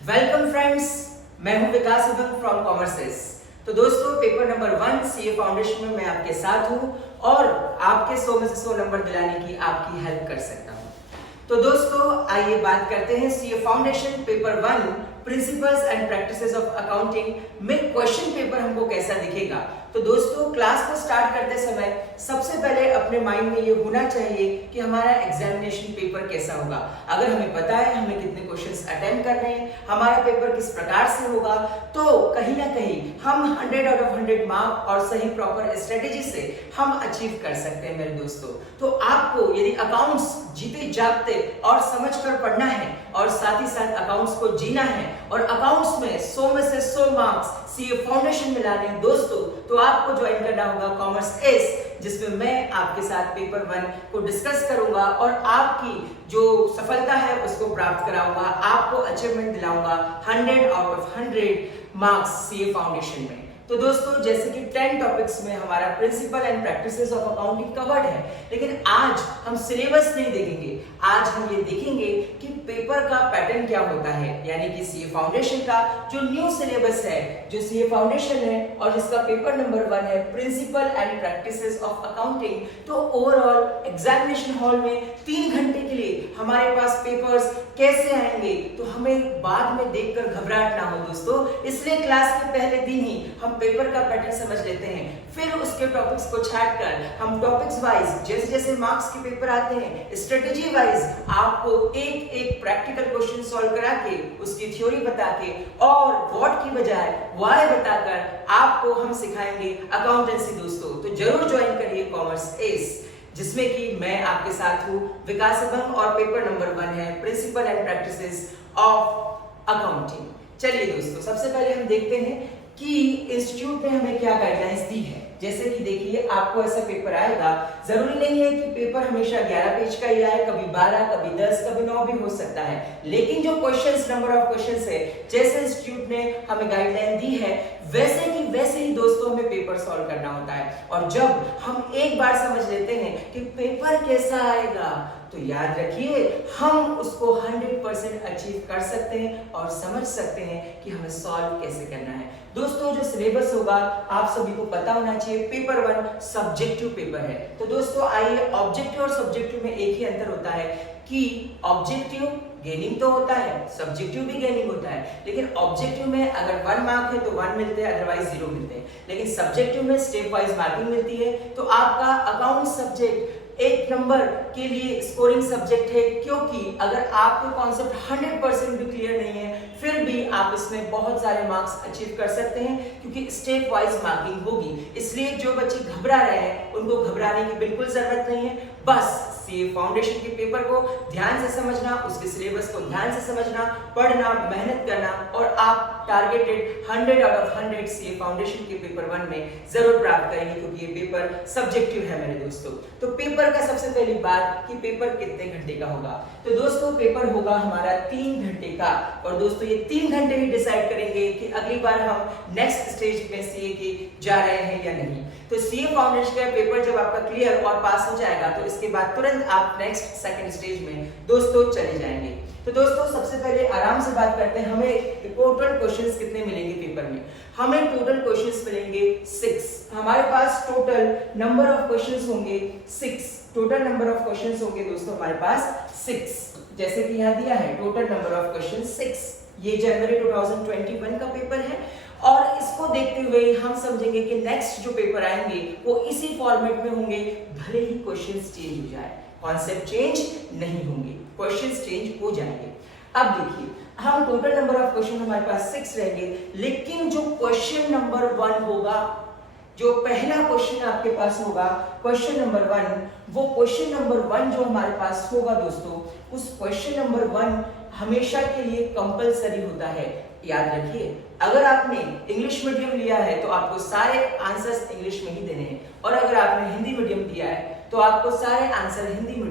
Welcome friends, मैं हूं विकास उदम from कॉमर्सेस। तो दोस्तों, पेपर नंबर 1 सीए फाउंडेशन में मैं आपके साथ हूं और आपके 100 में से 100 नंबर दिलाने की आपकी हेल्प कर सकता हूं। तो दोस्तों, आइए बात करते हैं CA foundation paper 1 principles and practices of accounting में क्वेश्चन पेपर हमको कैसा दिखेगा। तो दोस्तों, क्लास को स्टार्ट करते समय सबसे पहले अपने माइंड में ये होना चाहिए कि हमारा एग्जामिनेशन पेपर कैसा होगा। अगर हमें पता है हमें कितने क्वेश्चंस अटेम्प्ट करने हैं, हमारा पेपर किस प्रकार से होगा, तो कहीं ना कहीं हम 100 आउट ऑफ 100 मार्क और सही प्रॉपर स्ट्रेटेजी से हम अचीव कर सकते हैं मेरे दोस्तों। तो आपको यदि अकाउंट्स जीते जागते और समझकर पढ़ना है और साथ ही साथ अकाउंट्स को जीना है और अकाउंट्स में 100 में से 100 मार्क्स सीए फाउंडेशन में लाने हैं दोस्तों, तो आपको ज्वाइन करना होगा कॉमर्स एस, जिसमें मैं आपके साथ पेपर 1 को डिस्कस करूंगा और आपकी जो सफलता है उसको प्राप्त कराऊंगा, आपको अचीवमेंट दिलाऊंगा 100 out of 100 marks CA foundation में। तो दोस्तों, जैसे कि 10 टॉपिक्स में हमारा principle and practices of accounting covered है, लेकिन आज हम सिलेबस नहीं देखेंगे। आज हम ये देखेंगे कि पेपर का पैटर्न क्या होता है, यानी कि सीए फाउंडेशन का जो न्यू सिलेबस है, जो सीए फाउंडेशन है और जिसका पेपर नंबर 1 है principle and practices of accounting. तो ओवरऑल एग्जामिनेशन हॉल में 3 घंटे के लिए हमारे पास पेपर्स कैसे आएंगे, तो हमें बाद में देखकर घबराहट ना हो दोस्तों। इसलिए क्लास के पहले दिन ही हम पेपर का पैटर्न समझ लेते हैं, फिर उसके टॉपिक्स को छांटकर हम टॉपिक्स वाइज जैसे जैसे मार्क्स के पेपर आते हैं स्ट्रेटेजी वाइज आपको एक एक प्रैक्टिकल क्वेश्चन सॉल्व करा के उसकी थ्योरी बता के और व्हाट की बजाय व्हाई बताकर आपको हम सिखाएंगे अकाउंटेंसी दोस्तों। तो जरूर ज्वाइन करिए कॉमर्स एस, जिसमें कि मैं आपके साथ हूं विकास उदम और पेपर नंबर 1 है principle and practices of accounting. चलिए दोस्तों, सबसे पहले हम देखते हैं कि इंस्टीट्यूट ने हमें क्या गाइडलाइंस दी है। जैसे कि देखिए, आपको ऐसा पेपर आएगा, जरूरी नहीं है कि पेपर हमेशा 11 पेज का ही आए, कभी 12, कभी 10, कभी 9 भी हो सकता है, लेकिन जो क्वेश्चंस नंबर ऑफ क्वेश्चंस है जैसे इंस्टीट्यूट ने हमें गाइडलाइन दी है वैसे की वैसे ही दोस्तों हमें पेपर सॉल्व करना होता है। और जब हम एक बार समझ लेते हैं कि पेपर कैसा आएगा, तो याद रखिए हम उसको 100% अचीव कर सकते हैं और समझ सकते हैं कि हमें सॉल्व कैसे करना है। दोस्तों, जो सिलेबस होगा आप सभी को पता होना चाहिए। पेपर 1 सब्जेक्टिव पेपर है। तो दोस्तों आइए, ऑब्जेक्टिव और सब्जेक्टिव में एक ही अंतर होता है कि ऑब्जेक्टिव गेनिंग तो होता है, सब्जेक्टिव भी गेनिंग होता है, लेकिन ऑब्जेक्टिव में अगर 1 मार्क है तो 1 मिलते हैं, अदरवाइज 0 मिलते हैं। लेकिन सब्जेक्टिव में स्टेप वाइज मार्किंग मिलती है। तो आपका अकाउंट सब्जेक्ट 1 नंबर के लिए स्कोरिंग सब्जेक्ट है, क्योंकि अगर आपको कॉन्सेप्ट 100% भी क्लियर नहीं है फिर भी आप इसमें बहुत सारे मार्क्स अचीव कर सकते हैं, क्योंकि स्टेप वाइज मार्किंग होगी। इसलिए जो बच्चे घबरा रहे हैं उनको घबराने की बिल्कुल जरूरत नहीं है। बस सीए फाउंडेशन के पेपर को ध्यान से समझना, उसके सिलेबस को ध्यान से समझना, पढ़ना, मेहनत करना और आप targeted 100 out of 100 CA foundation के पेपर 1 में जरूर प्राप्त करेंगे, क्योंकि ये पेपर सब्जेक्टिव है मेरे दोस्तों। तो पेपर का सबसे पहली बात कि पेपर कितने घंटे का होगा। तो दोस्तों, पेपर होगा हमारा 3 घंटे का, और दोस्तों ये 3 घंटे ही डिसाइड करेंगे कि अगली बार हम नेक्स्ट स्टेज में सीए के जा रहे हैं या नहीं। तो सीए फाउंडेशन का पेपर जब आपका क्लियर और पास हो जाएगा तो इसके बाद तुरंत आप नेक्स्ट सेकंड स्टेज में दोस्तों चले जाएंगे। तो दोस्तों, सबसे पहले आराम से बात करते हैं, हमें टोटल क्वेश्चंस कितने मिलेंगे पेपर में। हमें टोटल क्वेश्चंस मिलेंगे 6। हमारे पास टोटल नंबर ऑफ क्वेश्चंस होंगे 6। टोटल नंबर ऑफ क्वेश्चंस होंगे दोस्तों हमारे पास 6, जैसे कि यहाँ दिया है टोटल नंबर ऑफ क्वेश्चन 6। ये जनवरी 2021 का पेपर है और इसको देखते हुए हम समझेंगे कि नेक्स्ट जो पेपर आएंगे वो इसी फॉर्मेट में होंगे, भले ही क्वेश्चंस चेंज हो जाए, कॉन्सेप्ट चेंज नहीं होंगे, क्वेश्चंस चेंज हो जाएंगे। अब देखिए, हम टोटल नंबर ऑफ क्वेश्चन हमारे पास 6 रहेंगे, लेकिन जो क्वेश्चन नंबर 1 होगा, जो पहला क्वेश्चन आपके पास होगा क्वेश्चन नंबर 1, वो क्वेश्चन नंबर 1 जो हमारे पास होगा दोस्तों, उस क्वेश्चन नंबर 1 हमेशा के लिए कंपलसरी होता है। याद रखिए, अगर आपने इंग्लिश मीडियम लिया है तो आपको सारे आंसर्स इंग्लिश में ही देने हैं, और अगर आपने हिंदी मीडियम लिया है तो आपको सारे आंसर हिंदी में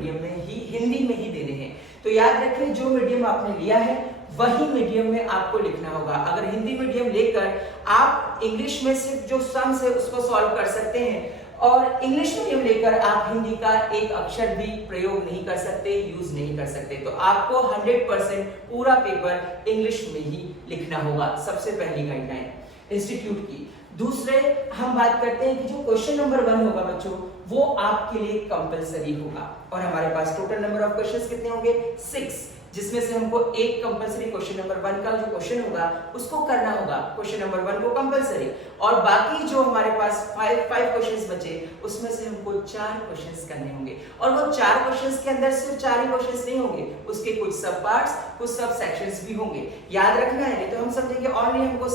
ही देने हैं। तो याद रखिए, जो मीडियम आपने लिया है वही मीडियम में आपको लिखना होगा। अगर हिंदी मीडियम लेकर आप इंग्लिश में सिर्फ जो सम्स है उसको सॉल्व कर सकते हैं और इंग्लिश मीडियम लेकर आप हिंदी का एक अक्षर भी प्रयोग नहीं कर सकते, यूज नहीं कर सकते। तो आपको 100% पूरा पेपर इंग्लिश में ही लिखना होगा। सबसे पहली गाइडलाइन इंस्टीट्यूट की। दूसरे हम बात करते हैं कि जो क्वेश्चन नंबर 1 होगा बच्चों, वो आपके लिए कंपलसरी होगा। और हमारे पास टोटल नंबर ऑफ क्वेश्चंस कितने होंगे? 6, जिसमें से हमको एक कंपलसरी क्वेश्चन नंबर 1 का जो क्वेश्चन होगा उसको करना होगा, क्वेश्चन नंबर 1 को कंपलसरी। और बाकी जो हमारे पास 5 क्वेश्चंस बचे, उसमें से हमको 4 क्वेश्चंस करने होंगे। और वो 4 क्वेश्चंस के अंदर सिर्फ 4 ही क्वेश्चंस नहीं होंगे, उसके कुछ सब पार्ट्स, कुछ सब सेक्शंस भी होंगे। याद रखना है, नहीं तो हम समझेंगे ओनली हमको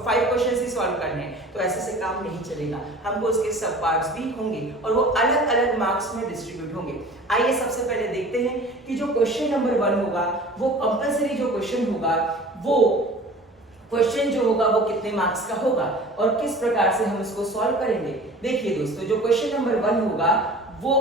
5 क्वेश्चंस ही सॉल्व करने हैं, तो ऐसे से काम नहीं चलेगा। हमको उसके सब पार्ट्स भी होंगे और वो अलग अलग मार्क्स में डिस्ट्रीब्यूट होंगे। आइए सबसे पहले देखते हैं कि जो क्वेश्चन नंबर 1 होगा, वो कंपलसरी जो क्वेश्चन होगा, वो क्वेश्चन जो होगा वो कितने मार्क्स का होगा और किस प्रकार से हम इसको सॉल्व करेंगे। देखिए दोस्तों, जो क्वेश्चन नंबर 1 होगा वो,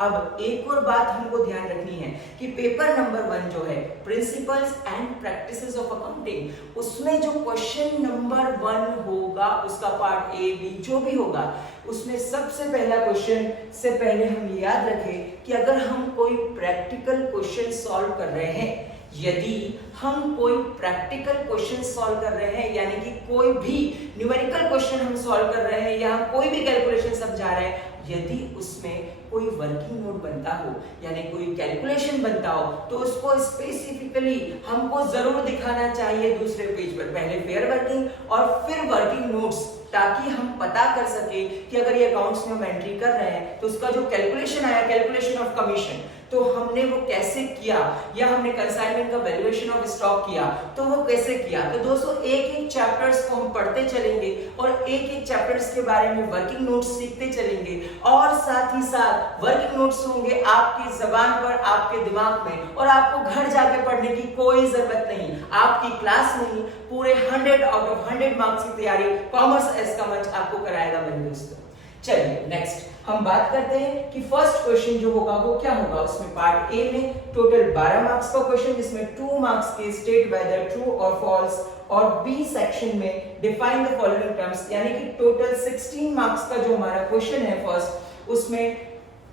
अब एक और बात हमको ध्यान रखनी है कि पेपर नंबर 1 जो है principles and practices of accounting, उसमें जो क्वेश्चन नंबर 1 होगा उसका पार्ट ए बी जो भी होगा, उसमें सबसे पहला क्वेश्चन से पहले हम याद रखें कि अगर हम कोई प्रैक्टिकल क्वेश्चन सॉल्व कर रहे हैं, यदि हम कोई प्रैक्टिकल क्वेश्चन सॉल्व कर रहे हैं, यानी कि कोई भी न्यूमेरिकल क्वेश्चन हम सॉल्व कर रहे हैं या हम कोई भी कैलकुलेशन समझा रहे हैं, यदि उसमें कोई वर्किंग नोट बनता हो यानी कोई कैलकुलेशन बनता हो, तो उसको स्पेसिफिकली हमको जरूर दिखाना चाहिए दूसरे पेज पर, पहले फेयर वर्किंग और फिर वर्किंग नोट्स, ताकि हम पता कर सके कि अगर ये अकाउंट्स में हम एंट्री कर रहे हैं तो उसका जो कैलकुलेशन आया, कैलकुलेशन ऑफ कमीशन, तो हमने वो कैसे किया, या हमने कंसाइनमेंट का वैल्यूएशन ऑफ स्टॉक किया तो वो कैसे किया। तो दोस्तों एक एक चैप्टर्स को हम पढ़ते चलेंगे और एक एक चैप्टर्स के बारे में वर्किंग नोट्स सीखते चलेंगे, और साथ ही साथ वर्किंग नोट्स होंगे आपकी जबान पर, आपके दिमाग में, और आपको घर जाके पढ़ने की कोई जरूरत नहीं। आपकी क्लास में ही पूरे 100 आउट ऑफ 100 मार्क्स की तैयारी कॉमर्स एस का मंच आपको कराएगा मेरे दोस्तों। चलिए नेक्स्ट हम बात करते हैं कि फर्स्ट क्वेश्चन जो होगा वो क्या होगा। उसमें पार्ट ए में टोटल 12 मार्क्स का क्वेश्चन, जिसमें 2 मार्क्स के स्टेट वेदर ट्रू और फॉल्स, और बी सेक्शन में डिफाइन द फॉलोइंग टर्म्स, यानी कि टोटल 16 मार्क्स का जो हमारा क्वेश्चन है फर्स्ट, उसमें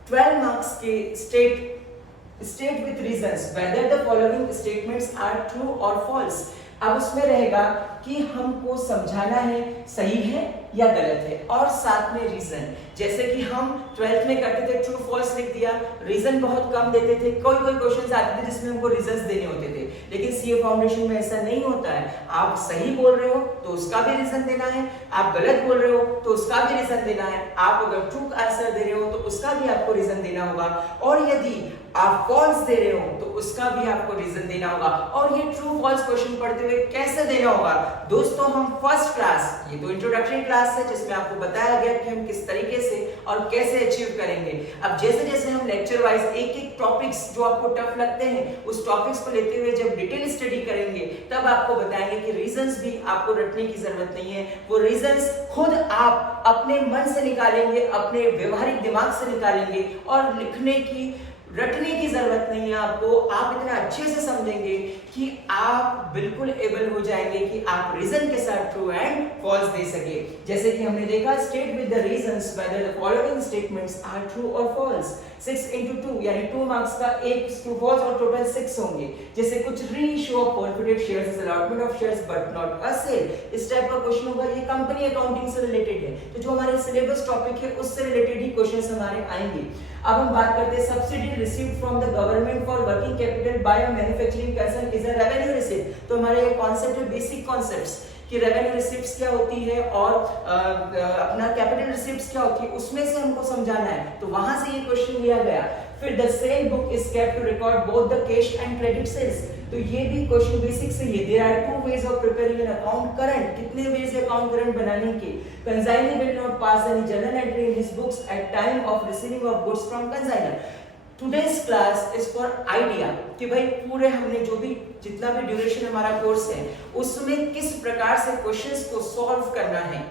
12 मार्क्स के state with reasons whether the following statements are true और फॉल्स। अब उसमें रहेगा कि हमको समझाना है सही है या गलत है, और साथ में रीजन, जैसे कि हम 12th में करते थे ट्रू फॉल्स लिख दिया, रीजन बहुत कम देते थे, कोई क्वेश्चंस आते थे जिसमें हमको रीजंस देने होते थे, लेकिन सीए फाउंडेशन में ऐसा नहीं होता है। आप सही बोल रहे हो तो उसका भी रीजन देना है, आप गलत बोल रहे हो तो उसका भी रीजन देना है, आप अगर ट्रू आंसर दे रहे हो तो उसका भी आपको रीजन देना होगा, और यदि आप फॉल्स दे रहे हो तो उसका भी आपको रीजन देना होगा। और ये ट्रू फॉल्स क्वेश्चन पढ़ते हुए कैसे देना होगा दोस्तों, हम फर्स्ट क्लास, ये तो इंट्रोडक्टरी क्लास है जिसमें आपको बताया गया कि हम किस तरीके से और कैसे अचीव करेंगे। अब जैसे जैसे हम लेक्चर वाइज एक एक टॉपिक्स जो आपको टफ लगते हैं उस टॉपिक्स को लेते हुए जब डिटेल स्टडी करेंगे, तब आपको बताएंगे कि रीजंस भी आपको रटने की जरूरत नहीं है, वो रीजंस खुद आप अपने मन से निकालेंगे, अपने व्यवहारिक दिमाग से निकालेंगे, और लिखने की रटने की जरूरत नहीं है आपको। आप इतना अच्छे से समझेंगे कि आप बिल्कुल एबल हो जाएंगे कि आप रीजन के साथ ट्रू एंड फॉल्स दे सके। जैसे कि हमने देखा, state with the reasons whether the following statements are true और फॉल्स। 6 into 2 यानी 2 मार्क्स का एक ट्रू फॉल्स और टोटल 6 होंगे। जैसे कुछ reissue of forfeited shares is allotment of shares but not a sale, इस टाइप का क्वेश्चन होगा। ये कंपनी अकाउंटिंग से रिलेटेड है, तो जो हमारे सिलेबस टॉपिक है उससे रिलेटेड ही क्वेश्चंस हमारे आएंगे। अब हम बात करते हैं subsidy received from the government for working capital by a manufacturing person is a revenue receipt. तो हमारे ये कॉन्सेप्ट है, बेसिक कॉन्सेप्ट्स कि रेवेन्यू रिसीप्ट्स क्या होती है और अपना कैपिटल रिसीप्ट्स क्या होती है, उसमें से हमको समझाना है, तो वहां से ये क्वेश्चन लिया गया। फिर the sale book is kept to record both the cash and credit sales, तो ये भी क्वेश्चन बेसिक से ही। There are 2 ways of preparing an account current, कितने वेज है अकाउंट करंट बनाने के। Consignor will not pass any journal entry in his books at time of receiving of goods from consignor. Today's class is for idea कि भाई पूरे हमने जो भी जितना भी ड्यूरेशन हमारा कोर्स है उसमें किस प्रकार से क्वेश्चंस को सॉल्व करना है,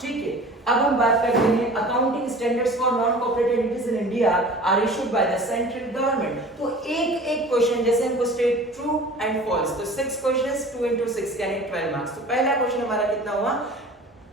ठीक है। अब हम बात करते हैं accounting standards for non corporate entities in India are issued by the central government. तो एक एक क्वेश्चन, जैसे हमको स्टेट ट्रू एंड फॉल्स, तो 6 क्वेश्चंस 2 into 6 यानी 12 मार्क्स। तो पहला क्वेश्चन हमारा कितना हुआ,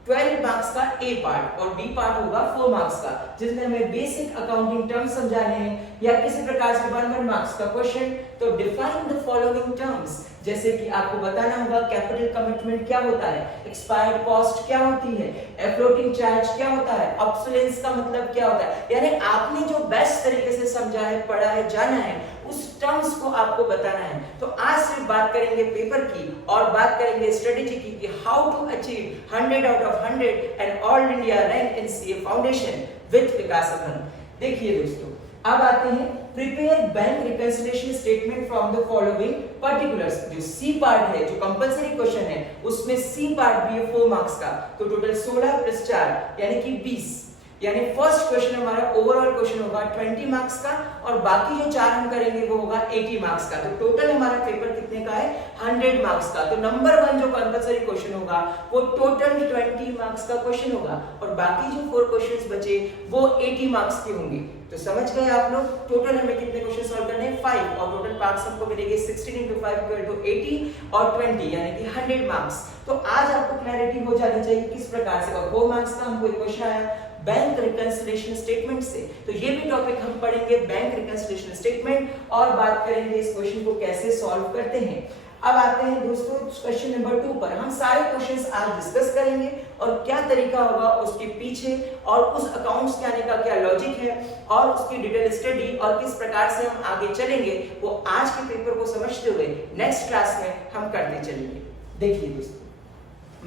12 मार्क्स का ए पार्ट और बी पार्ट होगा 4 मार्क्स का, जिसमें हमें बेसिक अकाउंटिंग टर्म्स समझाने हैं या किसी प्रकार से 1 मार्क्स का क्वेश्चन। तो डिफाइन द फॉलोइंग टर्म्स, जैसे कि आपको बताना होगा कैपिटल कमिटमेंट क्या होता है, एक्सपायर्ड कॉस्ट क्या होती है, फ्लोटिंग चार्ज क्या होता है, ऑब्सोलेंस का मतलब क्या होता है। यानी आपने जो बेस्ट तरीके से समझा है, पढ़ा है, जाना है, उस टर्म्स को आपको बताना है। तो आज सिर्फ बात करेंगे पेपर की और बात करेंगे स्ट्रेटेजी की कि how to achieve 100 out of 100 and all India rank in CA foundation with Vikas Abhang. देखिए दोस्तों, अब आते हैं prepare bank reconciliation statement from the following particulars. जो सी पार्ट है, जो कंपलसरी क्वेश्चन है, उसमें सी पार्ट भी है 4 मार्क्स का, तो टोटल 16 प्लस 4 यानी कि 20। यानी फर्स्ट क्वेश्चन हमारा ओवरऑल क्वेश्चन होगा 20 मार्क्स का और बाकी जो 4 हम करेंगे वो होगा 80 मार्क्स का। तो टोटल हमारा पेपर कितने का है, 100 मार्क्स का। तो नंबर 1 जो कंपलसरी क्वेश्चन होगा वो टोटल 20 मार्क्स का क्वेश्चन होगा और बाकी जो 4 क्वेश्चंस बचे वो 80 मार्क्स के होंगे। तो समझ गए आप लोग, टोटल हमें कितने क्वेश्चन सॉल्व करने हैं, 5, और टोटल मार्क्स हमको मिलेंगे 16 × 5 = 80 और 20 यानी कि 100 मार्क्स। तो आज आपको क्लैरिटी हो जानी चाहिए किस प्रकार से। और 4 मार्क्स का हमको एक क्वेश्चन आया बैंक रिकंसिलिएशन स्टेटमेंट से, तो ये भी टॉपिक हम पढ़ेंगे बैंक रिकंसिलिएशन स्टेटमेंट और बात करेंगे इस क्वेश्चन को कैसे सॉल्व करते हैं। अब आते हैं दोस्तों क्वेश्चन नंबर 2 पर। हम सारे क्वेश्चंस आज डिस्कस करेंगे और क्या तरीका होगा उसके पीछे और उस अकाउंट्स के आने का क्या लॉजिक है और उसकी डिटेल स्टडी और किस प्रकार से हम आगे चलेंगे वो आज के पेपर को समझते हुए नेक्स्ट क्लास में हम करते चलेंगे। देखिए दोस्तों,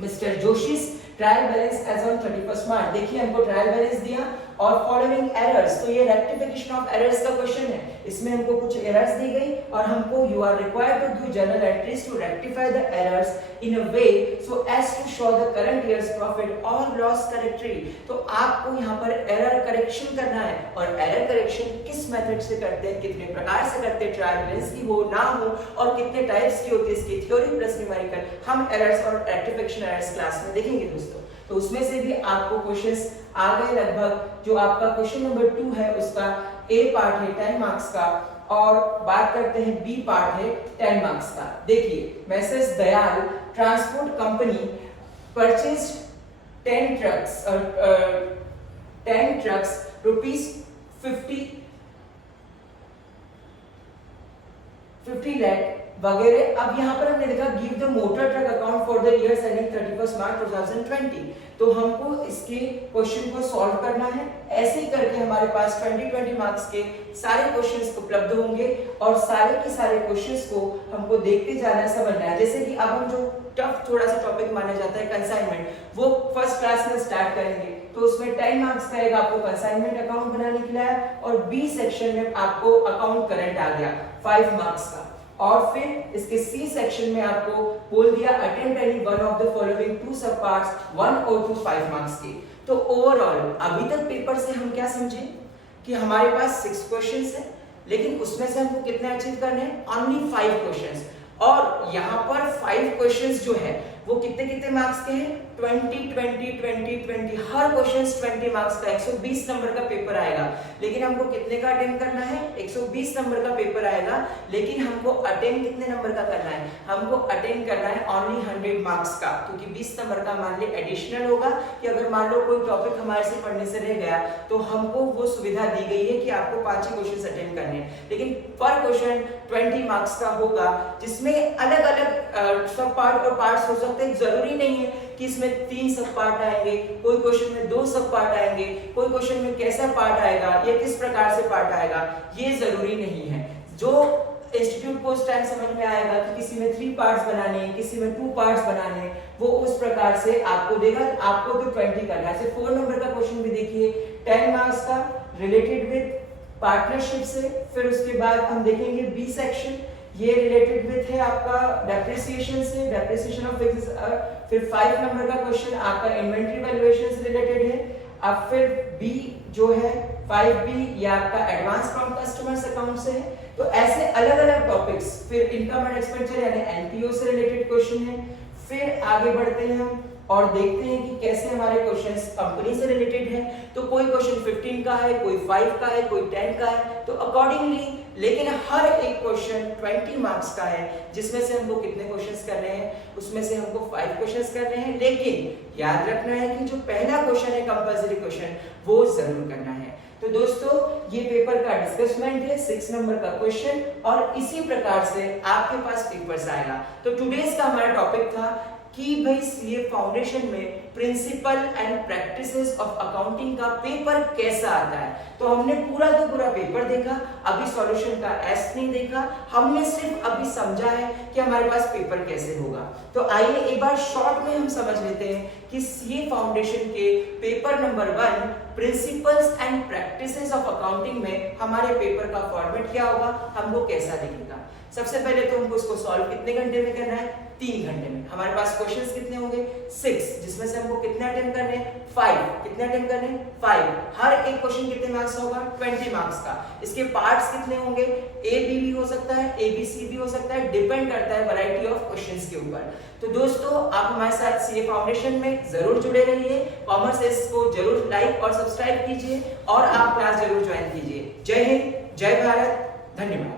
mister Joshi's trial balance as on 31 March. देखिए हमको ट्रायल बैलेंस दिया और फॉलोइंग एरर्स, तो ये रेक्टिफिकेशन ऑफ एरर्स का क्वेश्चन है। इसमें हमको कुछ एरर्स दी गई और हमको you are required to do journal entries to rectify the errors in a way so as to show the current year's profit और लॉस करेक्टरी। तो आपको यहाँ पर एरर करेक्शन करना है और एरर करेक्शन किस मेथड से करते हैं, कितने प्रकार से करते हैं, ट्रायल बैलेंस की हो ना हो और कितने टाइप्स की होती है इसकी थ्योरी प्लस न्यूमेरिकल, हम एरर्स और रेक्टिफिकेशन एरर्स क्लास में देखेंगे दोस्तों। तो उसमें से भी आपको क्वेश्चंस आ गए लगभग। जो आपका क्वेश्चन नंबर 2 है उसका ए पार्ट है 10 मार्क्स का और बात करते हैं बी पार्ट है 10 मार्क्स का। देखिए, message Dayal transport company purchased 10 trucks rupees 50 lakh वगैरह। अब यहाँ पर हमने देखा give the motor truck account for the year ending 31 मार्च 2020। तो हमको इसके क्वेश्चन को सॉल्व करना है। ऐसे ही करके हमारे पास 20 मार्क्स के सारे क्वेश्चंस उपलब्ध होंगे और सारे के सारे क्वेश्चंस को हमको देखते जाना है, समझना है। जैसे कि अब हम जो टफ थोड़ा सा टॉपिक माना जाता है कंसाइनमेंट, वो फर्स्ट क्लास में स्टार्ट करेंगे। तो उसमें 10 मार्क्स का एक आपको कंसाइनमेंट अकाउंट बनाने के लिए है और बी सेक्शन में आपको अकाउंट करंट आ गया 5 मार्क्स का। और फिर इसके सी सेक्शन में आपको बोल दिया attempt any one of the following 2 सब पार्ट्स 1 और 2 5 मार्क्स के। तो ओवरऑल अभी तक पेपर से हम क्या समझे कि हमारे पास 6 क्वेश्चंस हैं, लेकिन उसमें से हमको कितने अचीव करने हैं, ओनली 5 क्वेश्चंस। और यहाँ पर 5 क्वेश्चंस जो है वो कितने कितने मार्क्स के हैं, 20 हर क्वेश्चंस 20 मार्क्स का 120 नंबर का पेपर आएगा। लेकिन हमको कितने का अटेम्प्ट करना है, 120 नंबर का पेपर आएगा, लेकिन हमको अटेम्प्ट कितने नंबर का करना है, हमको अटेम्प्ट करना है ओनली 100 मार्क्स का, क्योंकि 20 नंबर का मान ली एडिशनल होगा कि अगर मान लो कोई टॉपिक हमारे से पढ़ने से रह गया तो हमको वो सुविधा दी गई है कि आपको 5 ही क्वेश्चंस अटेम्प्ट करने हैं। लेकिन पर क्वेश्चन 20 मार्क्स का होगा, जिसमें अलग अलग सब पार्ट और पार्ट्स हो सकते हैं। जरूरी नहीं है कि इसमें 3 सब पार्ट आएंगे, कोई क्वेश्चन में 2 सब पार्ट आएंगे, कोई क्वेश्चन में कैसा पार्ट आएगा या किस प्रकार से पार्ट आएगा, ये जरूरी नहीं है। जो इंस्टीट्यूट को उस टाइम समझ में आएगा कि किसी में 3 पार्ट्स बनाने हैं, किसी में 2 पार्ट्स बनाने हैं, वो उस प्रकार से आपको देगा। आपको तो 20 करना है। 4 नंबर का क्वेश्चन भी देखिए 10 मार्क्स का रिलेटेड विद पार्टनरशिप से। फिर उसके बाद हम देखेंगे बी सेक्शन, ये रिलेटेड विद है आपका डेप्रिसिएशन से, डेप्रिसिएशन ऑफ फिक्स्ड। फिर 5 नंबर का क्वेश्चन आपका इन्वेंटरी वैल्यूएशन से रिलेटेड है। अब फिर बी जो है 5B ये आपका एडवांस फ्रॉम कस्टमर्स अकाउंट से है। तो ऐसे अलग अलग टॉपिक्स। फिर इनकम एंड एक्सपेंडिचर यानी एनपीओ से रिलेटेड क्वेश्चन है। फिर आगे बढ़ते हैं हम और देखते हैं कि कैसे हमारे क्वेश्चंस कंपनी से रिलेटेड है। तो कोई क्वेश्चन 15 का है, कोई 5 का है, कोई 10 का है। तो अकॉर्डिंगली लेकिन हर एक क्वेश्चन 20 मार्क्स का है, जिसमें से हमको कितने क्वेश्चंस कर रहे हैं, उसमें से हमको 5 क्वेश्चंस कर रहे हैं। लेकिन याद रखना है कि जो पहला क्वेश्चन है कंपल्सरी क्वेश्चन, वो जरूर करना है। तो दोस्तों ये पेपर का डिस्कसमेंट है, 6 नंबर का क्वेश्चन, और इसी प्रकार से आपके पास पेपर्स आएगा। तो टुडेज का हमारा टॉपिक था कि भाई सीए फाउंडेशन में principles and practices of accounting का पेपर कैसा आता है। तो हमने पूरा का पूरा पेपर देखा, अभी सॉल्यूशन का एस नहीं देखा, हमने सिर्फ अभी समझा है कि हमारे पास पेपर कैसे होगा। तो आइए एक बार शॉर्ट में हम समझ लेते हैं कि सीए फाउंडेशन के paper number 1 principles and practices of accounting में हमारे पेपर का फॉर्मेट क्या होगा, हमको कैसा दिखेगा। सबसे पहले तो हमको इसको सॉल्व कितने घंटे में करना है, 3 घंटे में। हमारे पास क्वेश्चंस कितने होंगे, 6, जिसमें से हमको कितने अटेम्प्ट करने हैं, 5। कितने अटेम्प्ट करने हैं, 5। हर एक क्वेश्चन कितने मार्क्स का होगा, 20 मार्क्स का। इसके पार्ट्स कितने होंगे, ए बी भी हो सकता है, ए बी सी भी हो सकता है, डिपेंड करता है वैरायटी ऑफ क्वेश्चंस के ऊपर। तो दोस्तों आप हमारे साथ सीए फाउंडेशन में जरूर जुड़े रहिए, कॉमर्स एस को जरूर लाइक और सब्सक्राइब कीजिए और आप क्लास जरूर ज्वाइन कीजिए। जय हिंद, जय भारत, धन्यवाद।